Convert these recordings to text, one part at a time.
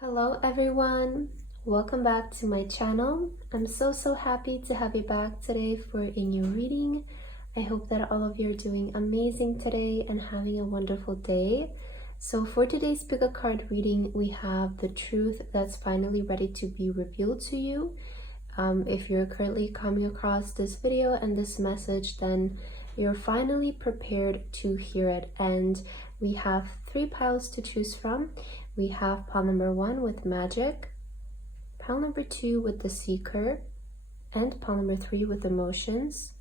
Hello everyone, welcome back to my channel. I'm so happy to have you back today for a new reading. I hope that all of you are doing amazing today and having a wonderful day. So for today's pick a card reading, we have the truth that's finally ready to be revealed to you. If you're currently coming across this video and this message, then you're finally prepared to hear it. And we have 3 piles to choose from. We have pile number 1 with magic, pile number 2 with the seeker, and pile number 3 with emotions.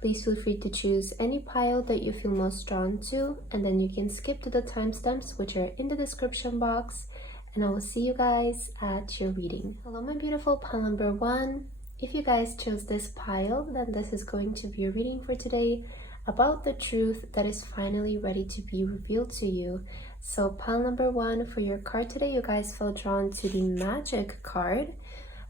Please feel free to choose any pile that you feel most drawn to, and then you can skip to the timestamps which are in the description box, and I will see you guys at your reading. Hello my beautiful pile number 1. If you guys chose this pile, then this is going to be your reading for today about the truth that is finally ready to be revealed to you. So pile number 1 for your card today, you guys felt drawn to the magic card.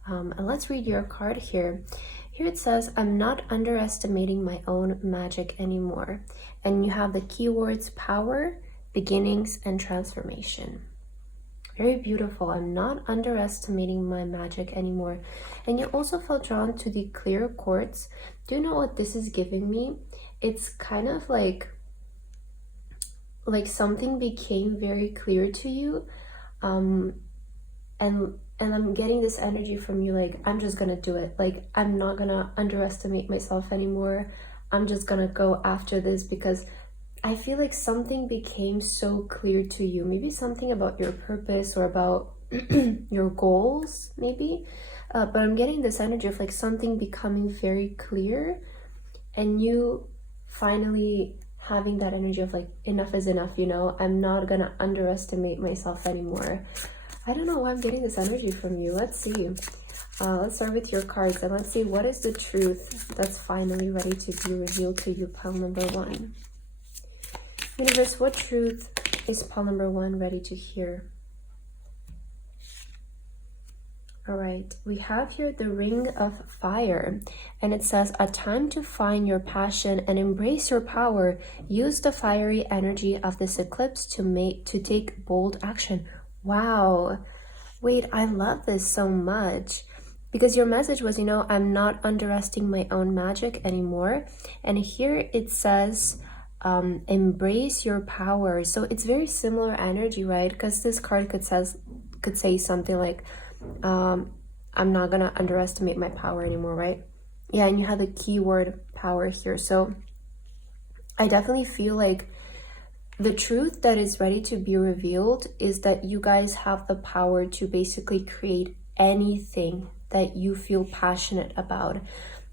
And let's read your card here. Here it says, I'm not underestimating my own magic anymore. And you have the keywords power, beginnings, and transformation. Very beautiful. I'm not underestimating my magic anymore. And you also felt drawn to the clear quartz. Do you know what this is giving me? It's kind of like something became very clear to you, and I'm getting this energy from you, like, I'm just gonna do it. Like, I'm not gonna underestimate myself anymore. I'm just gonna go after this because I feel like something became so clear to you. Maybe something about your purpose or about your goals, maybe. But I'm getting this energy of like something becoming very clear, and you finally having that energy of like, enough is enough, you know, I'm not gonna underestimate myself anymore. I don't know why I'm getting this energy from you. Let's see. Let's start with your cards and let's see what is the truth that's finally ready to be revealed to you, pile number 1. Universe, what truth is pile number 1 ready to hear? All right, we have here the Ring of Fire, and it says, a time to find your passion and embrace your power. Use the fiery energy of this eclipse to take bold action. Wow. Wait, I love this so much because your message was, you know, I'm not underestimating my own magic anymore. And here it says, embrace your power. So it's very similar energy, right? Because this card could say something like, I'm not gonna underestimate my power anymore, right? Yeah, and you have the keyword power here. So I definitely feel like the truth that is ready to be revealed is that you guys have the power to basically create anything that you feel passionate about.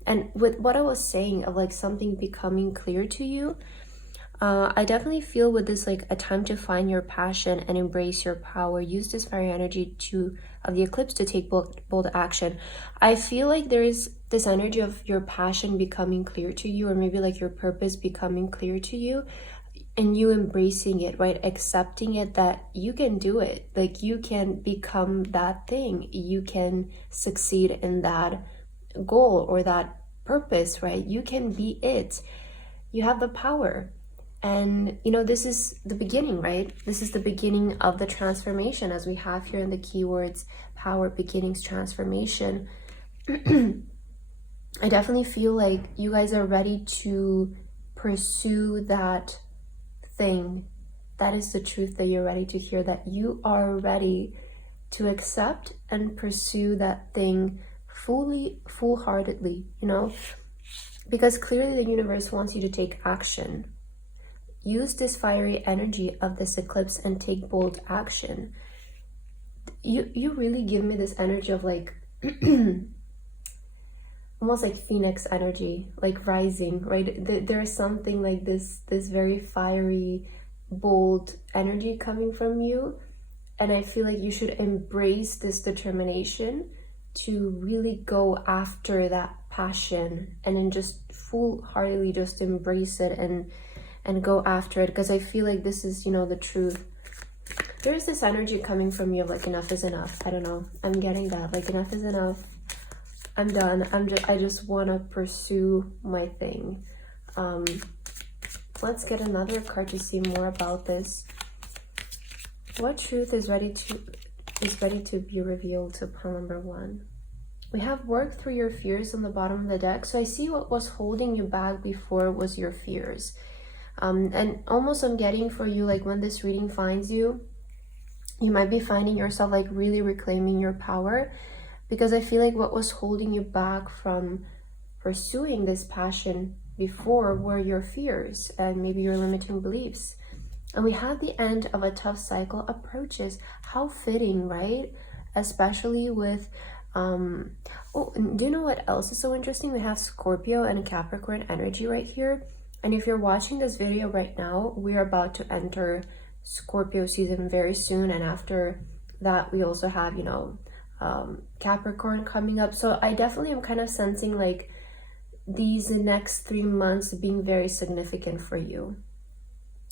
And with what I was saying of like something becoming clear to you, I definitely feel with this, like, a time to find your passion and embrace your power. Use this fiery energy of the eclipse to take bold action. I feel like there is this energy of your passion becoming clear to you, or maybe like your purpose becoming clear to you, and you embracing it, right? Accepting it, that you can do it. Like, you can become that thing. You can succeed in that goal or that purpose, right? You can be it. You have the power. And, you know, this is the beginning, right? This is the beginning of the transformation, as we have here in the keywords, power, beginnings, transformation. I definitely feel like you guys are ready to pursue that thing. That is the truth that you're ready to hear, that you are ready to accept and pursue that thing full-heartedly, you know? Because clearly the universe wants you to take action. Use this fiery energy of this eclipse and take bold action. You really give me this energy of like almost like phoenix energy, like rising, right? There is something like this very fiery, bold energy coming from you, and I feel like you should embrace this determination to really go after that passion, and then just full-heartedly just embrace it and go after it, because I feel like this is, you know, the truth. There's this energy coming from you of like, enough is enough. I don't know, I'm getting that, like, enough is enough. I'm done. I just want to pursue my thing. Let's get another card to see more about this. What truth is ready is ready to be revealed to pile number 1. We have worked through your fears on the bottom of the deck. So I see what was holding you back before was your fears. And almost I'm getting for you, like when this reading finds you, you might be finding yourself like really reclaiming your power, because I feel like what was holding you back from pursuing this passion before were your fears and maybe your limiting beliefs. And we have the end of a tough cycle approaches. How fitting, right? Especially with oh, do you know what else is so interesting? We have Scorpio and Capricorn energy right here. And if you're watching this video right now, we are about to enter Scorpio season very soon. And after that, we also have, you know, Capricorn coming up. So I definitely am kind of sensing like these next 3 months being very significant for you.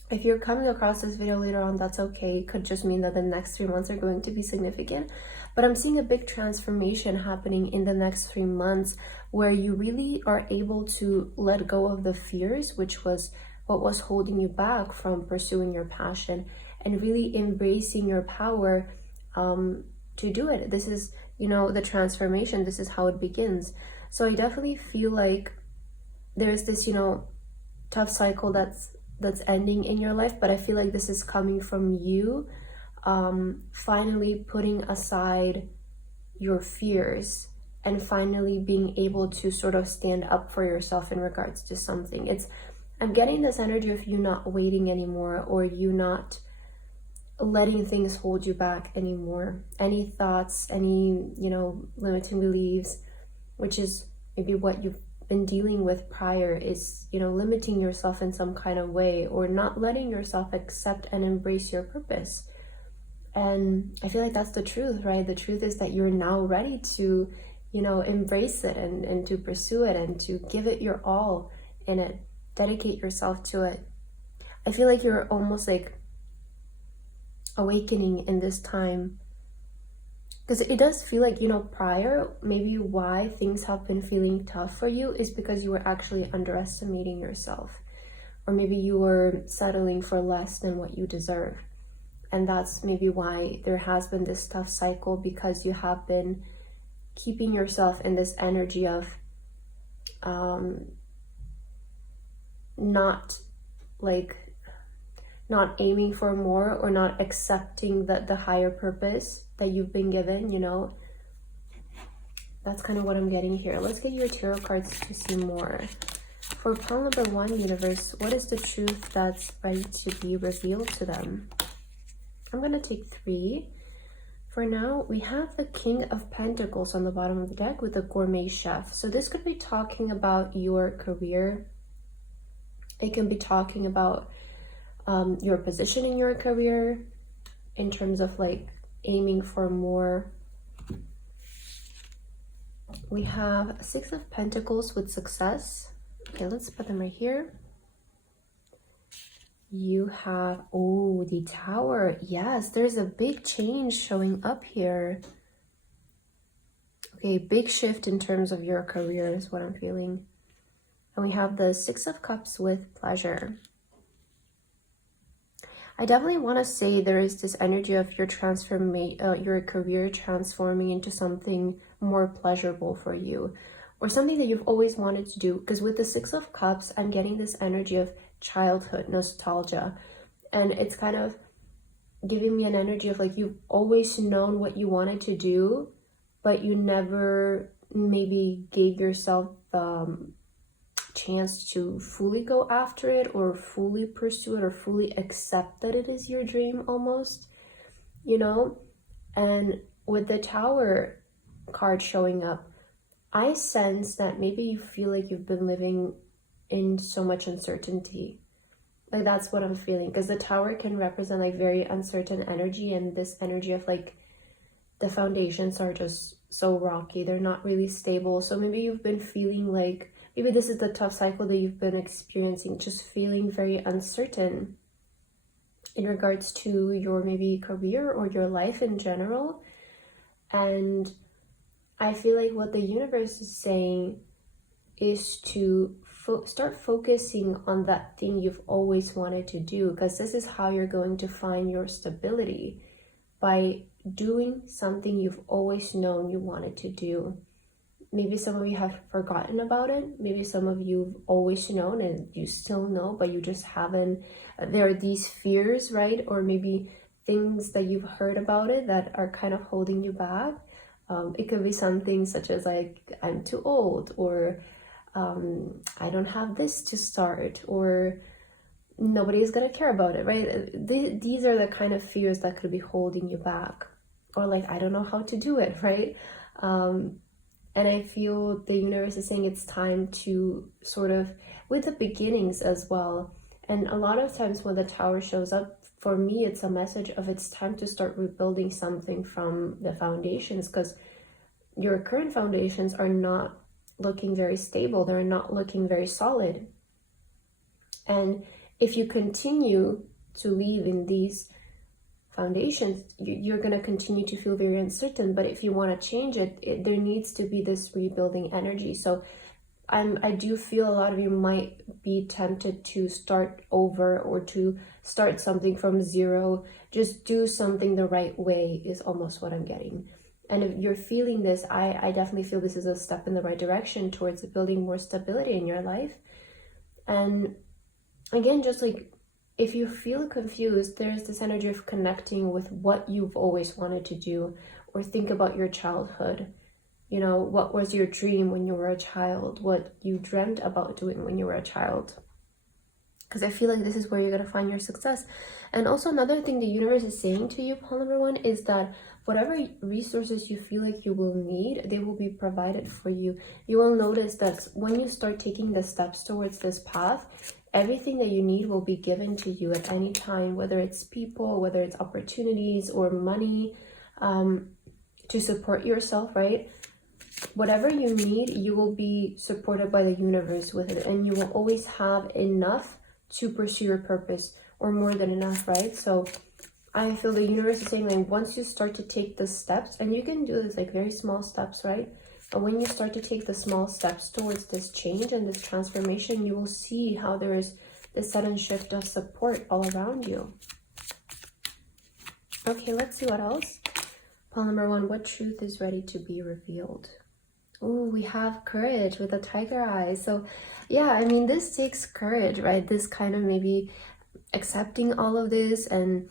If you're coming across this video later on, that's okay. It could just mean that the next 3 months are going to be significant. But I'm seeing a big transformation happening in the next 3 months where you really are able to let go of the fears, which was what was holding you back from pursuing your passion, and really embracing your power to do it. This is, you know, the transformation. This is how it begins. So I definitely feel like there's this, you know, tough cycle that's ending in your life, but I feel like this is coming from you finally putting aside your fears and finally being able to sort of stand up for yourself in regards to something. I'm getting this energy of you not waiting anymore, or you not letting things hold you back anymore. Any thoughts, any, you know, limiting beliefs, which is maybe what you've been dealing with prior, is, you know, limiting yourself in some kind of way, or not letting yourself accept and embrace your purpose. And I feel like that's the truth, right? The truth is that you're now ready to, you know, embrace it and to pursue it and to give it your all in it, dedicate yourself to it. I feel like you're almost like awakening in this time, because it does feel like, you know, prior, maybe why things have been feeling tough for you is because you were actually underestimating yourself, or maybe you were settling for less than what you deserve. And that's maybe why there has been this tough cycle, because you have been keeping yourself in this energy of not aiming for more, or not accepting the higher purpose that you've been given, you know. That's kind of what I'm getting here. Let's get your tarot cards to see more. For pile number 1, universe, what is the truth that's ready to be revealed to them? I'm going to take 3. For now, we have the King of Pentacles on the bottom of the deck with the Gourmet Chef. So this could be talking about your career. It can be talking about your position in your career in terms of like aiming for more. We have 6 of Pentacles with success. Okay, let's put them right here. You have, oh, the Tower. Yes, there's a big change showing up here. Okay, big shift in terms of your career is what I'm feeling. And we have the 6 of Cups with pleasure. I definitely want to say there is this energy of your your career transforming into something more pleasurable for you, or something that you've always wanted to do. Because with the 6 of Cups, I'm getting this energy of childhood nostalgia, and it's kind of giving me an energy of like you've always known what you wanted to do, but you never maybe gave yourself chance to fully go after it, or fully pursue it, or fully accept that it is your dream almost, you know. And with the Tower card showing up, I sense that maybe you feel like you've been living in so much uncertainty. Like that's what I'm feeling, because the Tower can represent like very uncertain energy, and this energy of like the foundations are just so rocky, they're not really stable. So maybe you've been feeling like, maybe this is the tough cycle that you've been experiencing, just feeling very uncertain in regards to your maybe career or your life in general. And I feel like what the universe is saying is to start focusing on that thing you've always wanted to do, because this is how you're going to find your stability, by doing something you've always known you wanted to do. Maybe some of you have forgotten about it. Maybe some of you've always known and you still know, but you just haven't. There are these fears, right? Or maybe things that you've heard about it that are kind of holding you back. It could be something such as like, I'm too old, or I don't have this to start, or nobody is going to care about it, right? These are the kind of fears that could be holding you back. Or like, I don't know how to do it, right? And I feel the universe is saying it's time to sort of, with the beginnings as well. And a lot of times when the Tower shows up, for me, it's a message of it's time to start rebuilding something from the foundations, because your current foundations are not looking very stable. They're not looking very solid. And if you continue to live in these foundations, you're going to continue to feel very uncertain. But if you want to change it, there needs to be this rebuilding energy. So I do feel a lot of you might be tempted to start over or to start something from zero. Just do something the right way is almost what I'm getting. And if you're feeling this, I definitely feel this is a step in the right direction towards building more stability in your life. And again, just like, if you feel confused, there's this energy of connecting with what you've always wanted to do, or think about your childhood. You know, what was your dream when you were a child? What you dreamt about doing when you were a child? Because I feel like this is where you're going to find your success. And also another thing the universe is saying to you, pole number 1, is that whatever resources you feel like you will need, they will be provided for you. You will notice that when you start taking the steps towards this path, everything that you need will be given to you at any time, whether it's people, whether it's opportunities or money to support yourself, right? Whatever you need, you will be supported by the universe with it, and you will always have enough to pursue your purpose, or more than enough, right? So I feel the universe is saying, like, once you start to take the steps, and you can do this like very small steps, right? But when you start to take the small steps towards this change and this transformation, you will see how there is this sudden shift of support all around you. Okay, let's see what else. Pole number 1, what truth is ready to be revealed? Oh, we have courage with the tiger eyes. So yeah, I mean, this takes courage, right? This kind of maybe accepting all of this and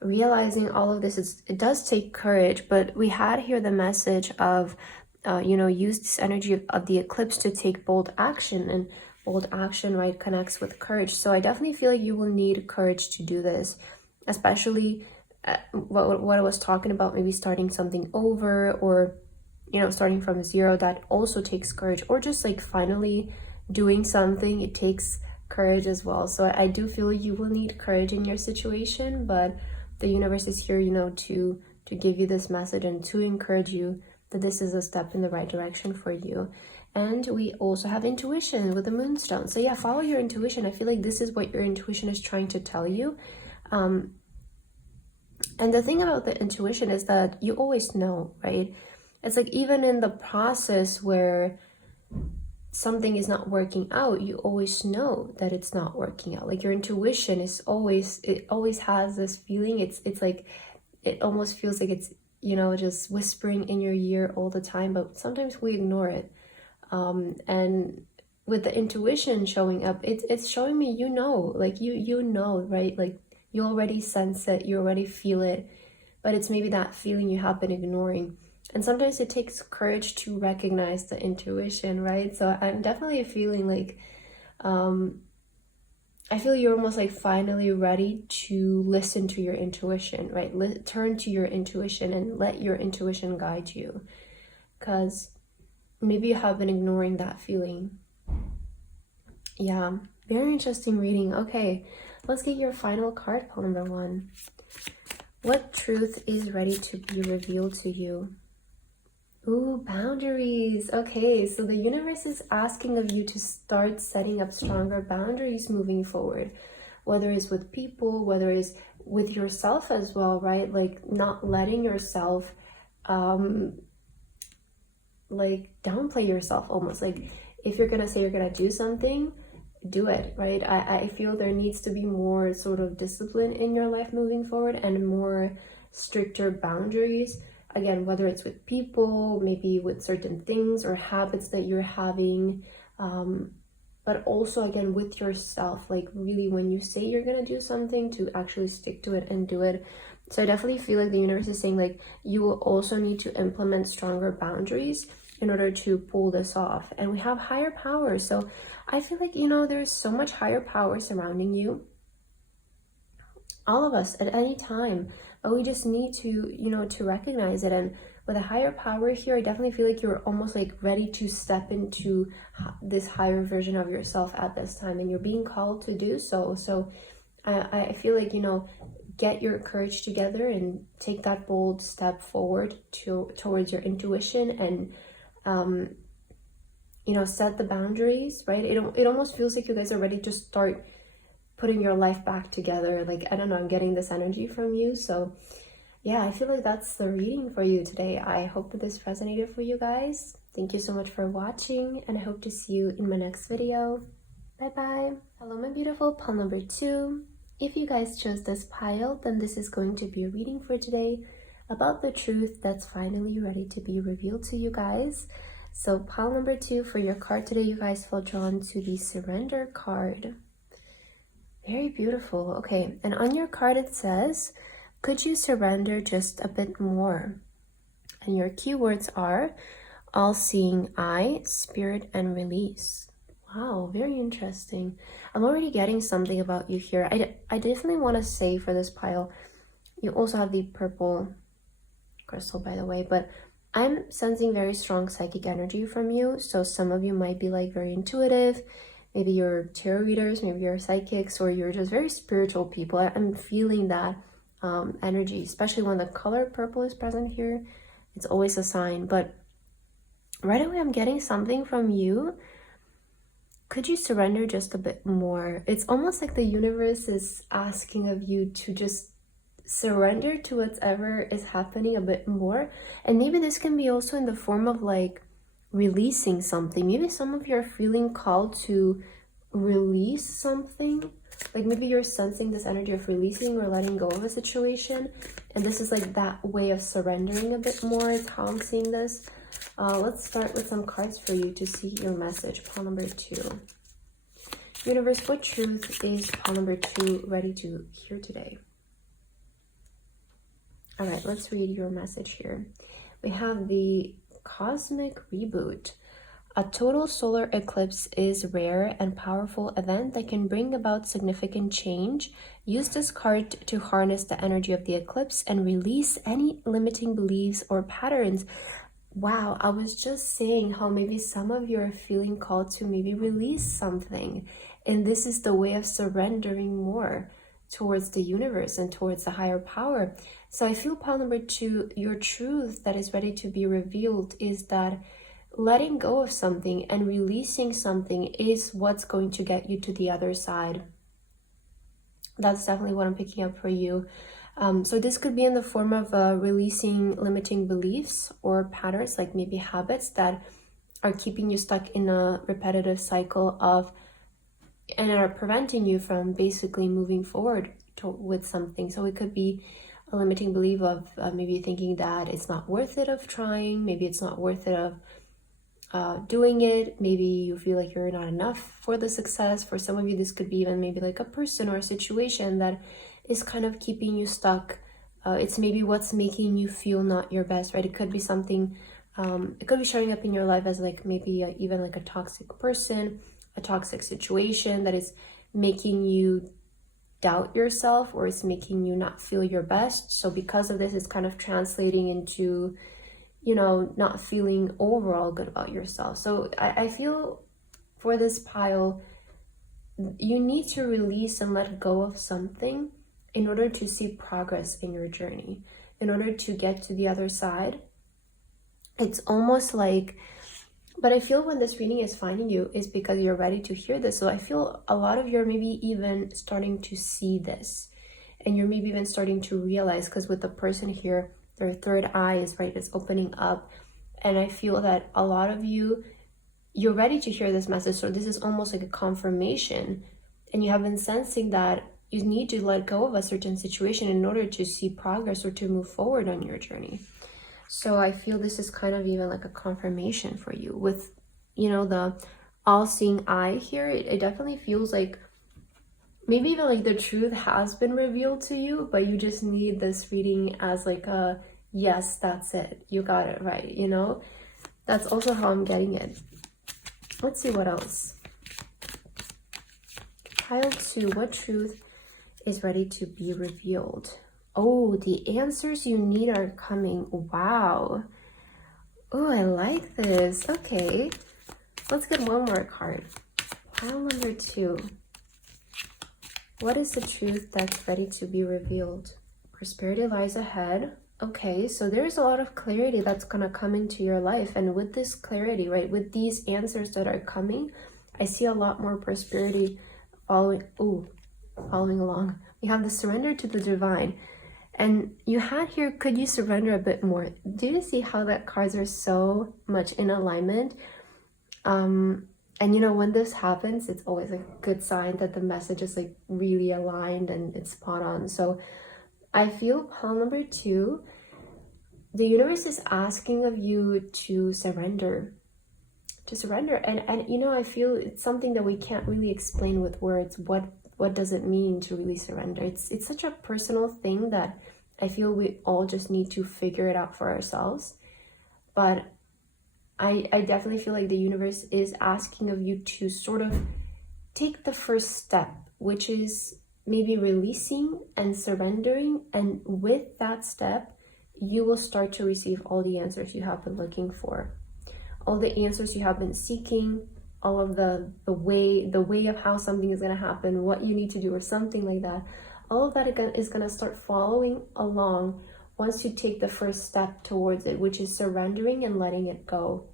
realizing all of this, it does take courage. But we had here the message of, use this energy of the eclipse to take bold action. And bold action, right, connects with courage. So I definitely feel like you will need courage to do this, especially what I was talking about, maybe starting something over, or starting from zero. That also takes courage. Or just like finally doing something, it takes courage as well. So I do feel you will need courage in your situation, but the universe is here, to give you this message and to encourage you that this is a step in the right direction for you. And we also have intuition with the moonstone. So yeah, follow your intuition. I feel like this is what your intuition is trying to tell you. And the thing about the intuition is that you always know, right? It's like, even in the process where something is not working out, you always know that it's not working out. Like, your intuition is always has this feeling. It's like, it almost feels like it's, just whispering in your ear all the time, but sometimes we ignore it. And with the intuition showing up, it's showing me, like you know, right? Like, you already sense it, you already feel it, but it's maybe that feeling you have been ignoring. And sometimes it takes courage to recognize the intuition, right? So I'm definitely feeling like, I feel you're almost like finally ready to listen to your intuition, right? Turn to your intuition and let your intuition guide you. Because maybe you have been ignoring that feeling. Yeah, very interesting reading. Okay, let's get your final card, pole number 1. What truth is ready to be revealed to you? Ooh, boundaries. Okay, so the universe is asking of you to start setting up stronger boundaries moving forward, whether it's with people, whether it's with yourself as well, right? Like, not letting yourself like downplay yourself almost. Like, if you're gonna say you're gonna do something, do it, right? I feel there needs to be more sort of discipline in your life moving forward, and more stricter boundaries. Again, whether it's with people, maybe with certain things or habits that you're having, but also again with yourself, like really when you say you're gonna do something, to actually stick to it and do it. So I definitely feel like the universe is saying like you will also need to implement stronger boundaries in order to pull this off. And we have higher power, so I feel like, you know, there's so much higher power surrounding you, all of us at any time, but we just need to, you know, to recognize it. And with a higher power here, I definitely feel like you're almost like ready to step into this higher version of yourself at this time, and you're being called to do so. So I feel like, you know, get your courage together and take that bold step forward towards your intuition, and you know, set the boundaries, right? It almost feels like you guys are ready to start putting your life back together. Like, I don't know, I'm getting this energy from you. So yeah, I feel like that's the reading for you today. I hope that this resonated for you guys. Thank you so much for watching, and I hope to see you in my next video. Bye bye. Hello, my beautiful pile number 2. If you guys chose this pile, then this is going to be a reading for today about the truth that's finally ready to be revealed to you guys. So pile number 2 for your card today, you guys feel drawn to the surrender card. Very beautiful. Okay, and on your card it says, could you surrender just a bit more? And your keywords are all-seeing eye, spirit, and release. Wow, very interesting. I'm already getting something about you here. I definitely want to say for this pile, you also have the purple crystal, by the way, but I'm sensing very strong psychic energy from you. So some of you might be like very intuitive. Maybe you're tarot readers, maybe you're psychics, or you're just very spiritual people. I'm feeling that energy, especially when the color purple is present here. It's always a sign, but right away I'm getting something from you. Could you surrender just a bit more? It's almost like the universe is asking of you to just surrender to whatever is happening a bit more. And maybe this can be also in the form of like releasing something. Maybe some of you are feeling called to release something. Like maybe you're sensing this energy of releasing or letting go of a situation, and this is like that way of surrendering a bit more is how I'm seeing this. Let's start with some cards for you to see your message. Pile number 2. Universe, what truth is pile number 2 ready to hear today? All right, let's read your message here. We have the cosmic reboot. A total solar eclipse is a rare and powerful event that can bring about significant change. Use this card to harness the energy of the eclipse and release any limiting beliefs or patterns. Wow, I was just saying how maybe some of you are feeling called to maybe release something. And this is the way of surrendering more towards the universe and towards the higher power. So I feel pile number 2, your truth that is ready to be revealed is that letting go of something and releasing something is what's going to get you to the other side. That's definitely what I'm picking up for you. So this could be in the form of releasing limiting beliefs or patterns, like maybe habits that are keeping you stuck in a repetitive cycle of, and are preventing you from basically moving forward with something. So it could be a limiting belief of maybe thinking that it's not worth it of trying, maybe it's not worth it of doing it, maybe you feel like you're not enough for the success. For some of you, this could be even maybe like a person or a situation that is kind of keeping you stuck. It's maybe what's making you feel not your best, right? It could be something, it could be showing up in your life as like maybe even like a toxic person, a toxic situation that is making you doubt yourself, or it's making you not feel your best. So because of this, it's kind of translating into, you know, not feeling overall good about yourself. So I feel for this pile, you need to release and let go of something in order to see progress in your journey, in order to get to the other side. It's almost like, but I feel when this reading is finding you is because you're ready to hear this. So I feel a lot of you are maybe even starting to see this, and you're maybe even starting to realize, because with the person here, their third eye is right, it's opening up. And I feel that a lot of you, you're ready to hear this message. So this is almost like a confirmation, and you have been sensing that you need to let go of a certain situation in order to see progress or to move forward on your journey. So I feel this is kind of even like a confirmation for you with, you know, the all-seeing eye here. It definitely feels like maybe even like the truth has been revealed to you, but you just need this reading as like a, yes, that's it, you got it right, you know? That's also how I'm getting it. Let's see what else. Pile 2, what truth is ready to be revealed? Oh, the answers you need are coming. Wow. Oh, I like this. Okay. Let's get one more card. Pile number 2. What is the truth that's ready to be revealed? Prosperity lies ahead. Okay, so there's a lot of clarity that's gonna come into your life. And with this clarity, right, with these answers that are coming, I see a lot more prosperity following along. We have the surrender to the divine. And you had here, could you surrender a bit more? Do you see how that cards are so much in alignment? And you know, when this happens, it's always a good sign that the message is like really aligned and it's spot on. So I feel pile number 2, the universe is asking of you to surrender. And you know, I feel it's something that we can't really explain with words. What does it mean to really surrender? It's such a personal thing that I feel we all just need to figure it out for ourselves. But I definitely feel like the universe is asking of you to sort of take the first step, which is maybe releasing and surrendering. And with that step, you will start to receive all the answers you have been looking for, all the answers you have been seeking, all of the way of how something is going to happen, what you need to do or something like that. All of that is going to start following along once you take the first step towards it, which is surrendering and letting it go,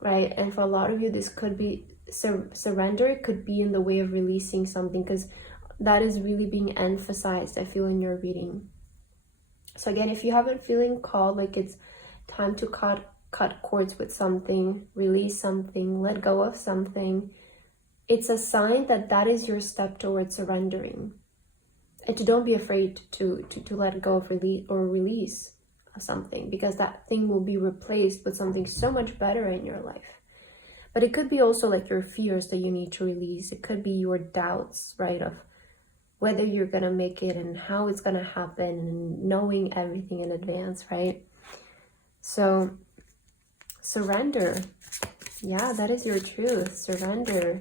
right? And for a lot of you, this could be surrender. It could be in the way of releasing something, because that is really being emphasized, I feel, in your reading. So again, if you haven't feeling called, like it's time to cut cords with something, release something, let go of something, it's a sign that that is your step towards surrendering. And to don't be afraid to let go of release something, because that thing will be replaced with something so much better in your life. But it could be also like your fears that you need to release. It could be your doubts, right, of whether you're gonna make it and how it's gonna happen, and knowing everything in advance, right? So surrender. Yeah, that is your truth. Surrender.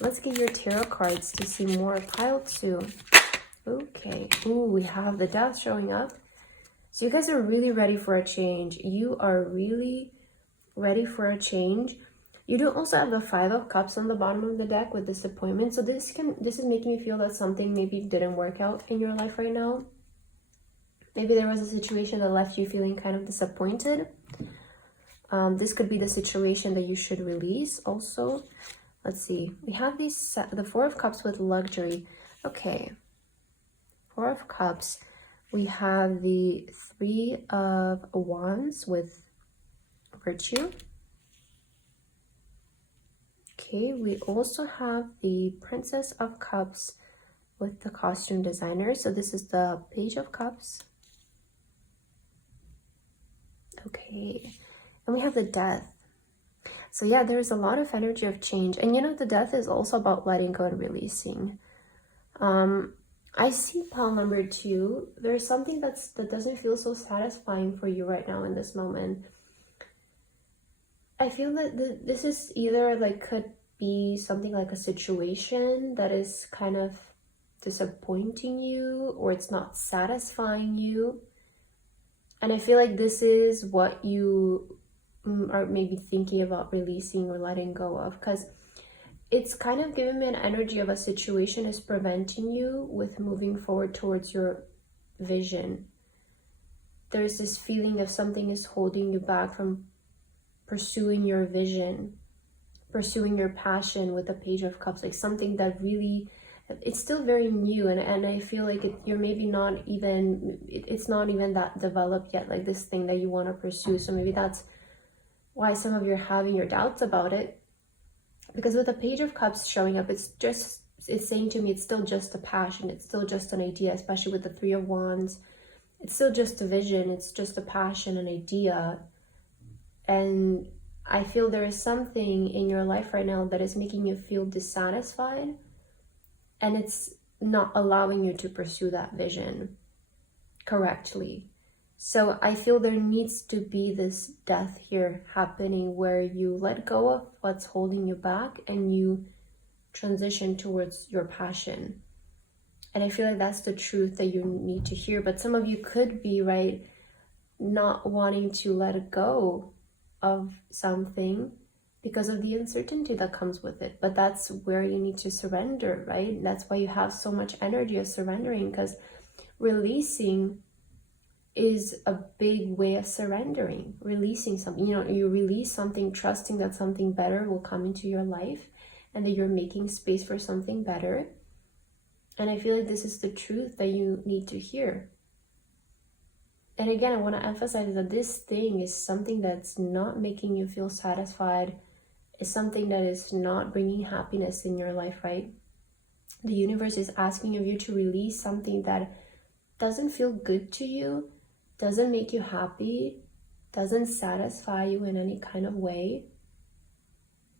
Let's get your tarot cards to see more. Pile 2. Okay. Ooh, we have the Death showing up. So you guys are really ready for a change. You are really ready for a change. You do also have the 5 of Cups on the bottom of the deck with disappointment. So this is making me feel that something maybe didn't work out in your life right now. Maybe there was a situation that left you feeling kind of disappointed. This could be the situation that you should release also. Let's see. We have the 4 of Cups with luxury. Okay. 4 of Cups. We have the 3 of Wands with virtue. Okay, we also have the Princess of Cups with the costume designer. So this is the Page of Cups. Okay, and we have the Death. So yeah, there's a lot of energy of change. And you know, the Death is also about letting go and releasing. I see pile number 2. There's something that doesn't feel so satisfying for you right now in this moment. I feel that this is either like could be something like a situation that is kind of disappointing you, or it's not satisfying you. And I feel like this is what you are maybe thinking about releasing or letting go of, because it's kind of giving me an energy of a situation is preventing you with moving forward towards your vision. There's this feeling of something is holding you back from pursuing your vision, pursuing your passion with the Page of Cups, like something that really, it's still very new, and I feel like you're maybe not even, it's not even that developed yet, like this thing that you want to pursue. So maybe that's why some of you are having your doubts about it, because with the Page of Cups showing up, it's just it's saying to me it's still just a passion, it's still just an idea, especially with the Three of Wands. It's still just a vision, it's just a passion, an idea. And I feel there is something in your life right now that is making you feel dissatisfied, and it's not allowing you to pursue that vision correctly. So I feel there needs to be this death here happening where you let go of what's holding you back and you transition towards your passion. And I feel like that's the truth that you need to hear. But some of you could be, right, not wanting to let go of something because of the uncertainty that comes with it. But that's where you need to surrender, right? That's why you have so much energy of surrendering, because releasing is a big way of surrendering. Releasing something, you release something, trusting that something better will come into your life and that you're making space for something better. And I feel like this is the truth that you need to hear. And again, I want to emphasize that this thing is something that's not making you feel satisfied, is something that is not bringing happiness in your life, right? The universe is asking of you to release something that doesn't feel good to you, doesn't make you happy, doesn't satisfy you in any kind of way,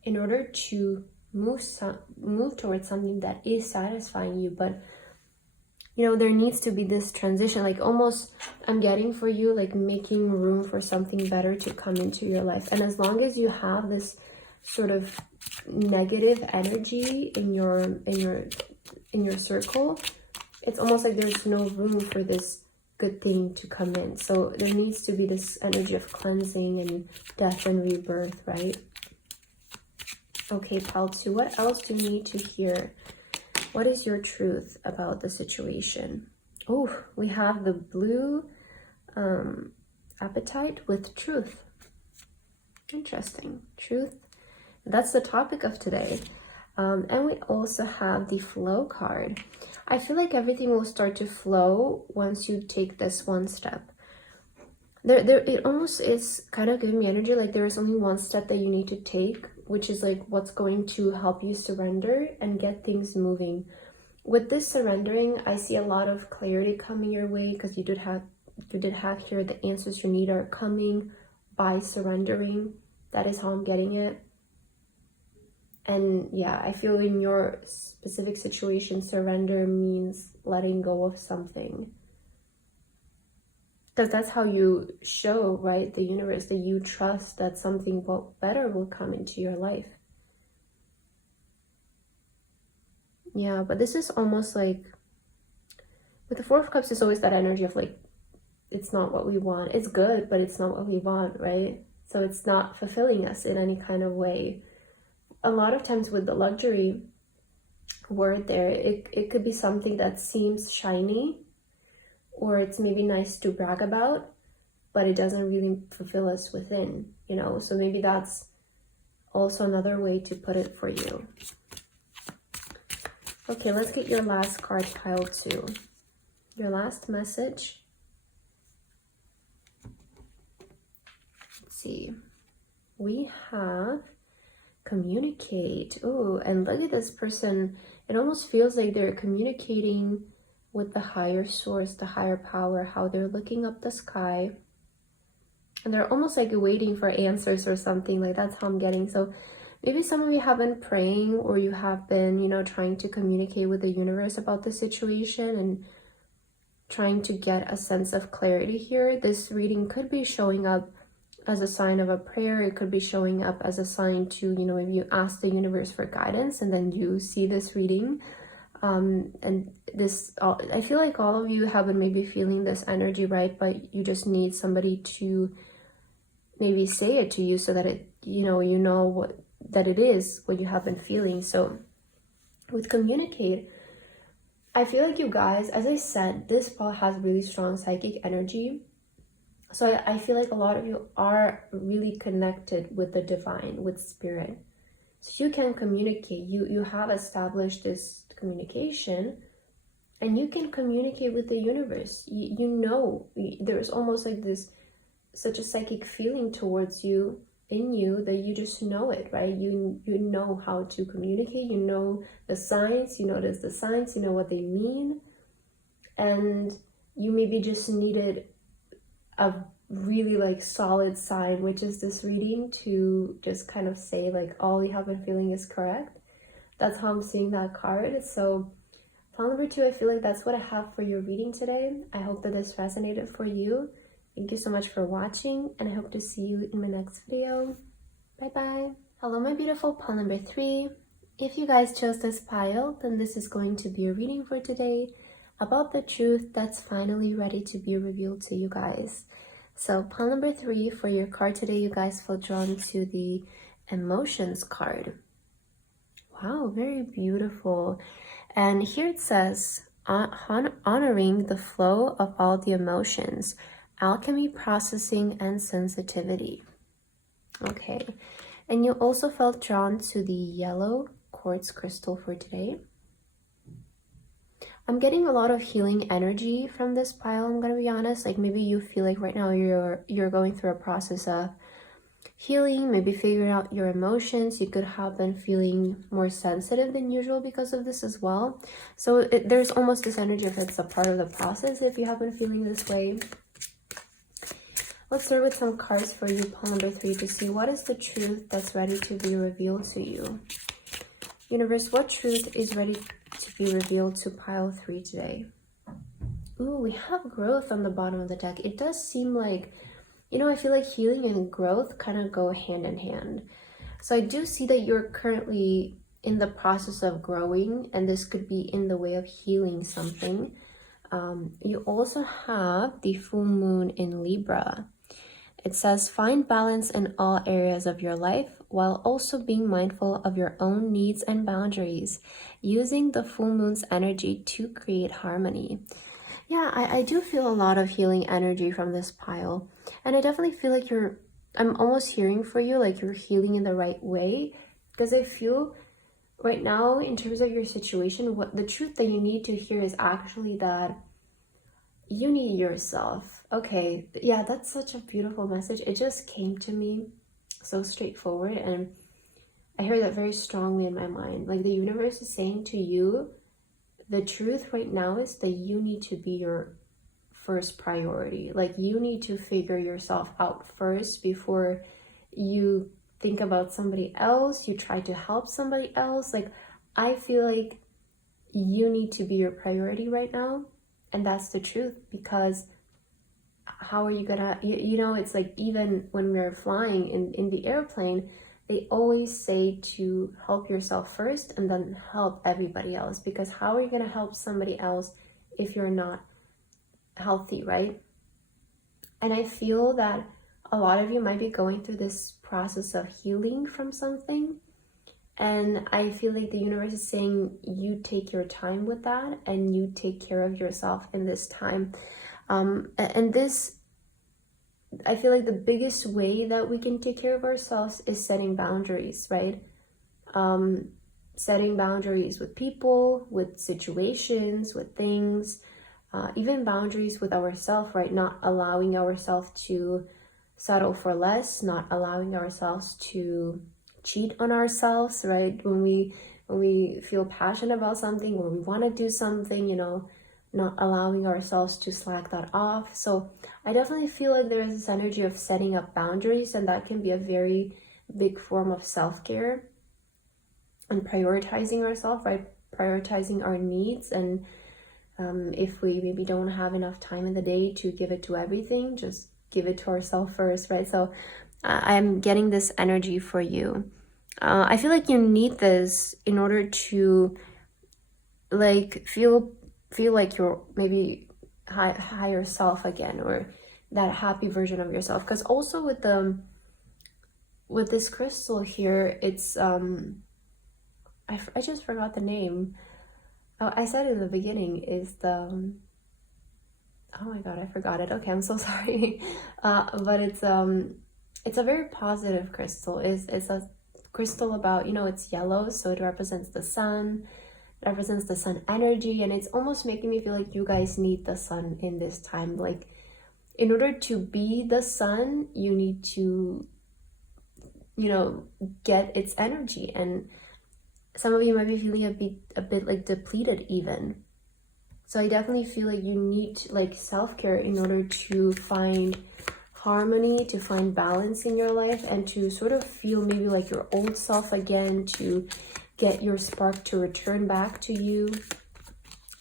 in order to move towards something that is satisfying you. But there needs to be this transition, like almost I'm getting for you, like making room for something better to come into your life. And as long as you have this sort of negative energy in your circle, it's almost like there's no room for this good thing to come in. So there needs to be this energy of cleansing and death and rebirth, right? Okay, pile 2, what else do you need to hear? What is your truth about the situation? Oh, we have the blue appetite with truth. Interesting. Truth. That's the topic of today. And we also have the flow card. I feel like everything will start to flow once you take this one step. It almost is kind of giving me energy like there is only one step that you need to take, which is like what's going to help you surrender and get things moving. With this surrendering, I see a lot of clarity coming your way, because you did have here the answers you need are coming by surrendering. That is how I'm getting it. And yeah, I feel in your specific situation, surrender means letting go of something. Because that's how you show, right, the universe that you trust that something better will come into your life. Yeah, but this is almost like, with the Four of Cups, it's always that energy of like, it's not what we want. It's good, but it's not what we want, right? So it's not fulfilling us in any kind of way. A lot of times with the luxury word there, it could be something that seems shiny, or it's maybe nice to brag about, but it doesn't really fulfill us within, So maybe that's also another way to put it for you. Okay, let's get your last card, pile 2. Your last message. Let's see. We have communicate. Oh, and look at this person. It almost feels like they're communicating with the higher source, the higher power, how they're looking up the sky. And they're almost like waiting for answers or something. Like that's how I'm getting. So maybe some of you have been praying, or you have been, trying to communicate with the universe about the situation and trying to get a sense of clarity here. This reading could be showing up as a sign of a prayer. It could be showing up as a sign to, if you ask the universe for guidance and then you see this reading. And this, I feel like all of you have been maybe feeling this energy, right? But you just need somebody to maybe say it to you so that it, that it is what you have been feeling. So with communicate, I feel like you guys, as I said, this ball has really strong psychic energy. So I feel like a lot of you are really connected with the divine, with spirit. So you can communicate. You have established this communication, and you can communicate with the universe. There's almost like this, such a psychic feeling towards you in you that you just know it, right? You know how to communicate, you know the signs, you notice the signs, you know what they mean, and you maybe just needed a really like solid sign, which is this reading, to just kind of say like all you have been feeling is correct. That's how I'm seeing that card. So pile number 2, I feel like that's what I have for your reading today. I hope that this resonated for you. Thank you so much for watching, and I hope to see you in my next video. Bye bye. Hello my beautiful pile number 3. If you guys chose this pile, then this is going to be a reading for today about the truth that's finally ready to be revealed to you guys. So pile number 3 for your card today, you guys feel drawn to the emotions card. Wow, very beautiful. And here it says, honoring the flow of all the emotions, alchemy, processing, and sensitivity. Okay, and you also felt drawn to the yellow quartz crystal for today. I'm getting a lot of healing energy from this pile, I'm gonna be honest. Like maybe you feel like right now you're going through a process of healing, maybe figuring out your emotions. You could have been feeling more sensitive than usual because of this as well. So there's almost this energy of it's a part of the process if you have been feeling this way. Let's start with some cards for you, pile number 3, to see what is the truth that's ready to be revealed to you. Universe, what truth is ready to be revealed to pile 3 today? Ooh, we have growth on the bottom of the deck. It does seem like, you know, I feel like healing and growth kind of go hand in hand. So I do see that you're currently in the process of growing, and this could be in the way of healing something. You also have the full moon in Libra. It says, find balance in all areas of your life while also being mindful of your own needs and boundaries, using the full moon's energy to create harmony. Yeah, I do feel a lot of healing energy from this pile. And I definitely feel like I'm almost hearing for you, like you're healing in the right way. Because I feel right now, in terms of your situation, what the truth that you need to hear is actually that you need yourself. Okay, yeah, that's such a beautiful message. It just came to me so straightforward, and I heard that very strongly in my mind. Like the universe is saying to you, the truth right now is that you need to be your first priority. Like you need to figure yourself out first before you think about somebody else, you try to help somebody else. Like I feel like you need to be your priority right now. And that's the truth, because how are you gonna, you know, it's like even when we're flying in the airplane, they always say to help yourself first and then help everybody else, because how are you gonna help somebody else if you're not healthy, right? And I feel that a lot of you might be going through this process of healing from something. And I feel like the universe is saying you take your time with that and you take care of yourself in this time. And this, I feel like the biggest way that we can take care of ourselves is setting boundaries, right? Setting boundaries with people, with situations, with things, even boundaries with ourselves, right? Not allowing ourselves to settle for less, not allowing ourselves to cheat on ourselves, right? When we feel passionate about something, or we want to do something, you know, not allowing ourselves to slack that off. So I definitely feel like there is this energy of setting up boundaries, and that can be a very big form of self-care and prioritizing ourselves, right? Prioritizing our needs. And if we maybe don't have enough time in the day to give it to everything, just give it to ourselves first, right? So I'm getting this energy for you. I feel like you need this in order to like feel like you're maybe higher self again, or that happy version of yourself. Because also with this crystal here, it's I just forgot the name. I said it in the beginning, is the oh my god, I forgot it. Okay, I'm so sorry. But it's a very positive crystal. It's a crystal about, you know, it's yellow, so it represents the sun. It represents the sun energy, and it's almost making me feel like you guys need the sun in this time. Like in order to be the sun, you need to get its energy. And some of you might be feeling a bit like depleted even. So I definitely feel like you need like self-care in order to find harmony, to find balance in your life, and to sort of feel maybe like your old self again, to get your spark to return back to you.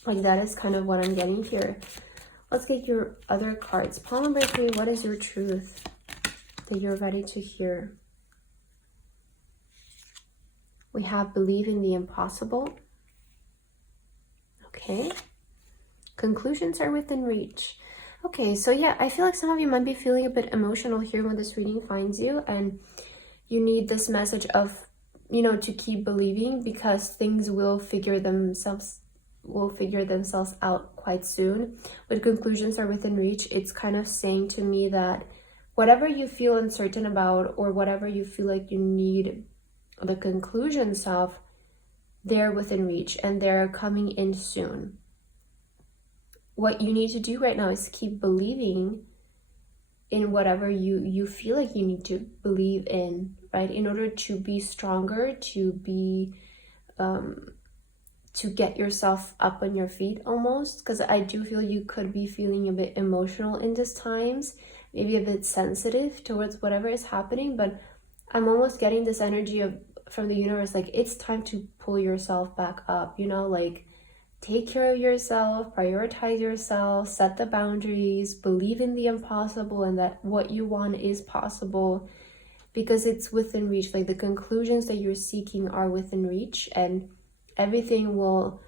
Like that is kind of what I'm getting here. Let's get your other cards. Palm number 3, what is your truth that you're ready to hear? We have believe in the impossible. Okay. Conclusions are within reach. Okay, so yeah, I feel like some of you might be feeling a bit emotional here when this reading finds you, and you need this message of, to keep believing, because things will figure themselves out quite soon. But conclusions are within reach. It's kind of saying to me that whatever you feel uncertain about, or whatever you feel like you need the conclusions of, they're within reach and they're coming in soon. What you need to do right now is keep believing in whatever you feel like you need to believe in, right? In order to be stronger, to be, to get yourself up on your feet almost. Because I do feel you could be feeling a bit emotional in these times, maybe a bit sensitive towards whatever is happening. But I'm almost getting this energy from the universe, like it's time to pull yourself back up, like take care of yourself, prioritize yourself, set the boundaries, believe in the impossible, and that what you want is possible, because it's within reach. Like the conclusions that you're seeking are within reach, and everything will,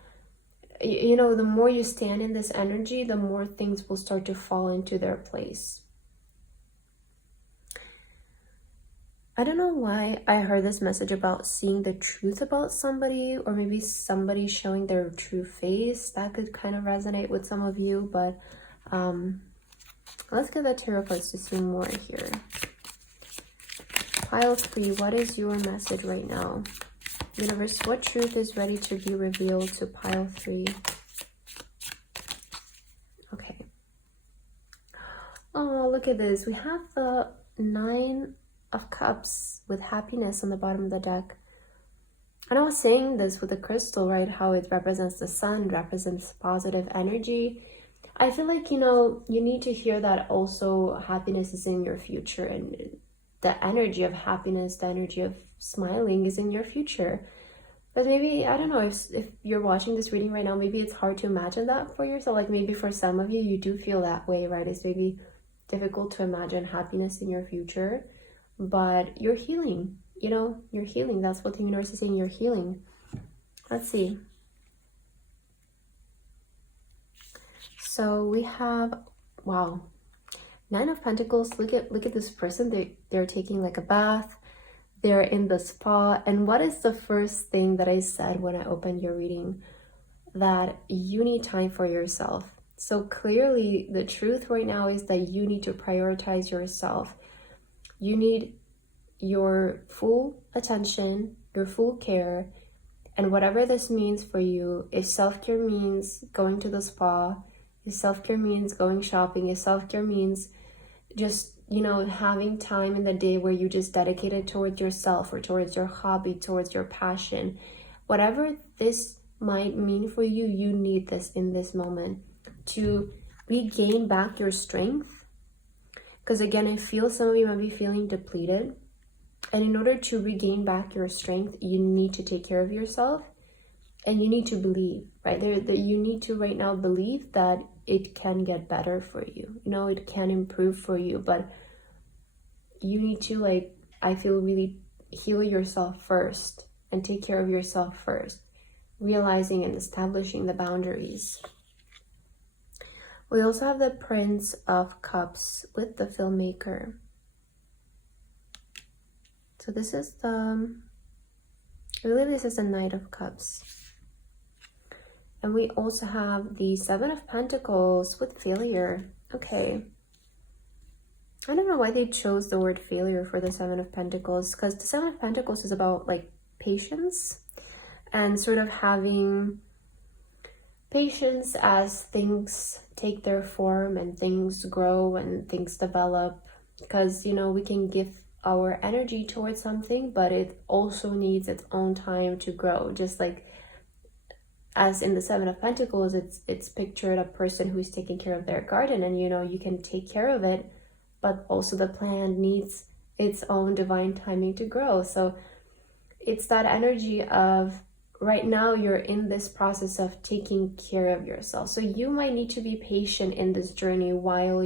the more you stand in this energy, the more things will start to fall into their place. I don't know why I heard this message about seeing the truth about somebody, or maybe somebody showing their true face. That could kind of resonate with some of you, but let's get the tarot cards to see more here. Pile 3, what is your message right now? Universe, what truth is ready to be revealed to pile 3? Okay. Oh, look at this. We have the 9 of Cups with happiness on the bottom of the deck. And I was saying this with the crystal, right? How it represents the sun, represents positive energy. I feel like, you need to hear that also happiness is in your future, and the energy of happiness, the energy of smiling is in your future. But maybe, I don't know, if you're watching this reading right now, maybe it's hard to imagine that for yourself. Like maybe for some of you, you do feel that way, right? It's maybe difficult to imagine happiness in your future. But you're healing, you're healing. That's what the universe is saying, you're healing. Let's see. So we have, wow, 9 of Pentacles. Look at this person. They're taking like a bath. They're in the spa. And what is the first thing that I said when I opened your reading? That you need time for yourself. So clearly the truth right now is that you need to prioritize yourself. You need your full attention, your full care, and whatever this means for you. If self-care means going to the spa, if self-care means going shopping, if self-care means just, having time in the day where you just dedicate it towards yourself, or towards your hobby, towards your passion, whatever this might mean for you, you need this in this moment to regain back your strength. Because again, I feel some of you might be feeling depleted. And in order to regain back your strength, you need to take care of yourself, and you need to believe, right? You need to right now believe that it can get better for you. It can improve for you, but you need to, I feel, really heal yourself first and take care of yourself first, realizing and establishing the boundaries. We also have the Prince of Cups with the filmmaker. So this is I believe this is the Knight of Cups. And we also have the 7 of Pentacles with failure. Okay. I don't know why they chose the word failure for the 7 of Pentacles, because the 7 of Pentacles is about patience and sort of having patience as things take their form and things grow and things develop. Because, we can give our energy towards something, but it also needs its own time to grow. Just like as in the Seven of Pentacles, it's pictured a person who's taking care of their garden, and you can take care of it, but also the plant needs its own divine timing to grow. So it's that energy of right now you're in this process of taking care of yourself. So you might need to be patient in this journey while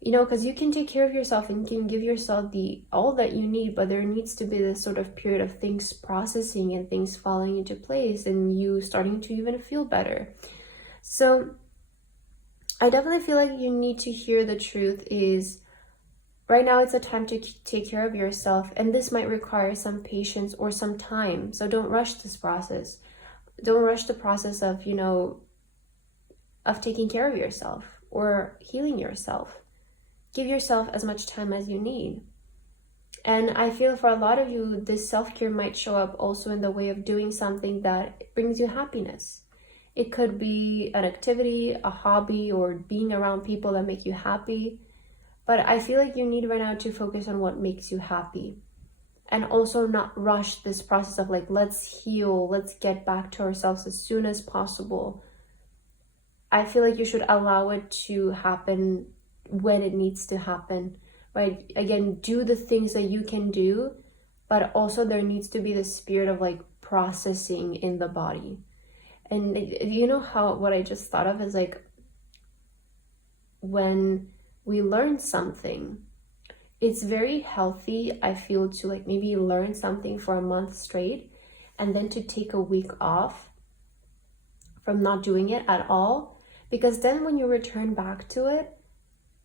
because you can take care of yourself and you can give yourself all that you need, but there needs to be this sort of period of things processing and things falling into place and you starting to even feel better. So I definitely feel like you need to hear the truth is right now it's a time to take care of yourself, and this might require some patience or some time. So don't rush this process. Don't rush the process of, of taking care of yourself or healing yourself. Give yourself as much time as you need. And I feel for a lot of you, this self-care might show up also in the way of doing something that brings you happiness. It could be an activity, a hobby, or being around people that make you happy. But I feel like you need right now to focus on what makes you happy. And also not rush this process of like, let's heal, let's get back to ourselves as soon as possible. I feel like you should allow it to happen when it needs to happen, right? Again, do the things that you can do, but also there needs to be the spirit of like processing in the body. And what I just thought of is like when we learn something, it's very healthy, I feel, to like maybe learn something for a month straight and then to take a week off from not doing it at all, because then when you return back to it,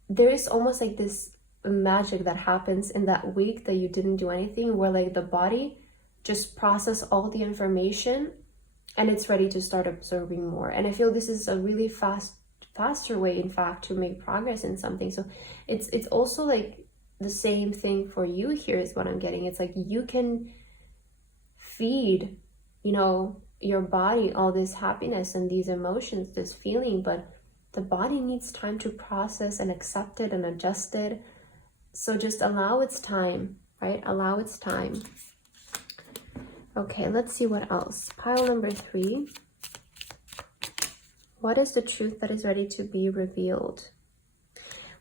there is almost like this magic that happens in that week that you didn't do anything, where like the body just process all the information and it's ready to start absorbing more. And I feel this is a really faster way, in fact, to make progress in something. So it's also like the same thing for you here is what I'm getting. It's like you can feed, your body all this happiness and these emotions, this feeling, but the body needs time to process and accept it and adjust it. So just allow its time, right? Allow its time. Okay, let's see what else. Pile number 3. What is the truth that is ready to be revealed?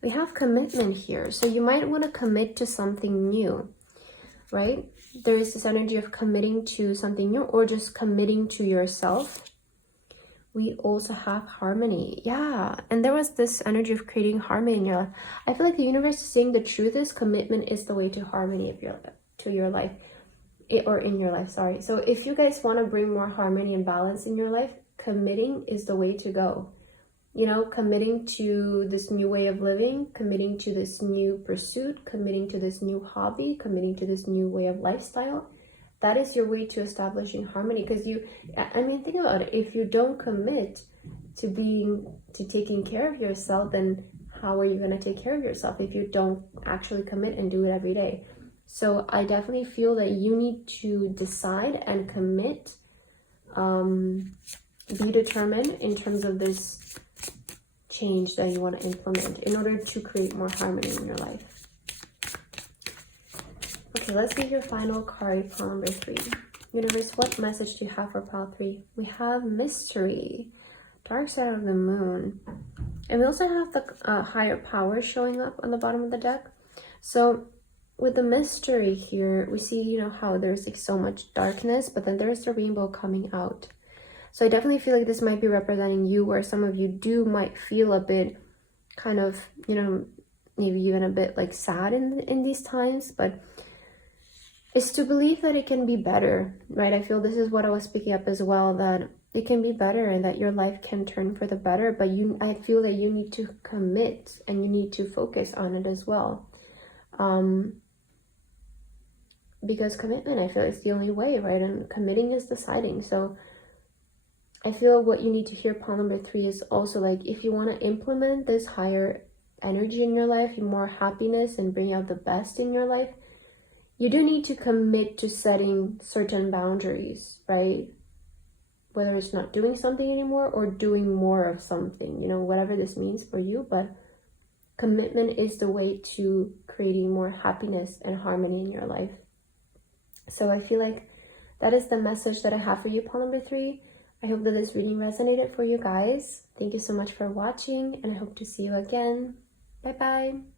We have commitment here. So you might want to commit to something new, right? There is this energy of committing to something new or just committing to yourself. We also have harmony. Yeah. And there was this energy of creating harmony in your life. I feel like the universe is saying the truth is commitment is the way to harmony of your life. In your life, sorry. So if you guys want to bring more harmony and balance in your life, committing is the way to go. Committing to this new way of living, committing to this new pursuit, committing to this new hobby, committing to this new way of lifestyle. That is your way to establishing harmony. Because think about it. If you don't commit to taking care of yourself, then how are you going to take care of yourself if you don't actually commit and do it every day? So I definitely feel that you need to decide and commit, be determined in terms of this change that you want to implement in order to create more harmony in your life. Okay, let's get your final card, pile number 3. Universe, what message do you have for pile 3? We have mystery, dark side of the moon. And we also have the higher power showing up on the bottom of the deck. So with the mystery here, we see, how there's like so much darkness, but then there's the rainbow coming out. So I definitely feel like this might be representing you, where some of you might feel a bit kind of, maybe even a bit like sad in these times, but it's to believe that it can be better, right? I feel this is what I was picking up as well, that it can be better and that your life can turn for the better, but I feel that you need to commit and you need to focus on it as well. Because commitment, I feel, is the only way, right? And committing is deciding. So I feel what you need to hear, pile number 3, is also like, if you want to implement this higher energy in your life, more happiness, and bring out the best in your life, you do need to commit to setting certain boundaries, right? Whether it's not doing something anymore or doing more of something, whatever this means for you. But commitment is the way to creating more happiness and harmony in your life. So I feel like that is the message that I have for you, pile number 3. I hope that this reading resonated for you guys. Thank you so much for watching, and I hope to see you again. Bye bye.